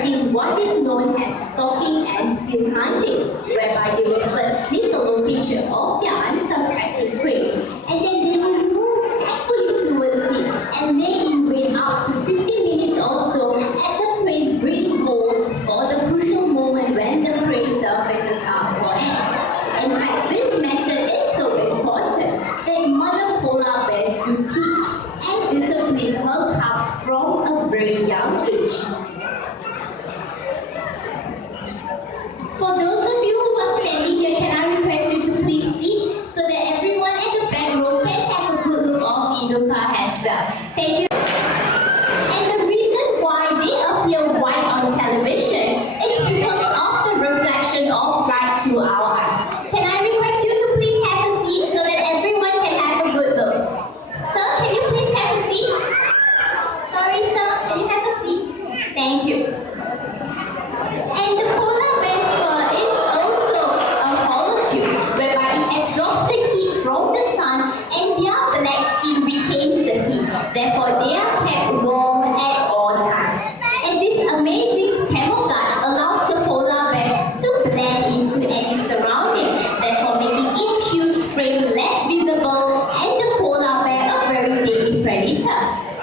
practice what is known as stalking and stealth hunting, whereby they will first sniff the location of their unsuspected prey, and then they will move tactfully towards it and lay in wait up to 15 minutes or so at the prey's breeding hole for the crucial moment when the prey surfaces up for air. In fact, this method is so important that mother polar bears do teach and discipline her cubs from a very young age. For those of you who are standing here, can I request you to please sit so that everyone at the back row can have a good look of Inuka as well. Thank you. And the reason why they appear white on television is because of the reflection of light to our eyes. Can I request you to please have a seat so that everyone can have a good look? Sir, can you please have a seat? Sorry, sir, can you have a seat? Thank you. And the polar bear's fur is also a holotube, whereby it absorbs the heat from the sun and their black skin retains the heat. Therefore, they are kept warm at all times. And this amazing camouflage allows the polar bear to blend into any surrounding, therefore making its huge frame less visible and the polar bear a very deadly predator.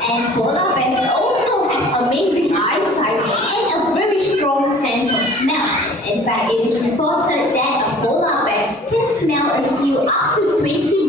And polar bears also have amazing eyesight and a very strong sense of smell. In fact, it is reported that a polar bear can smell a seal up to 20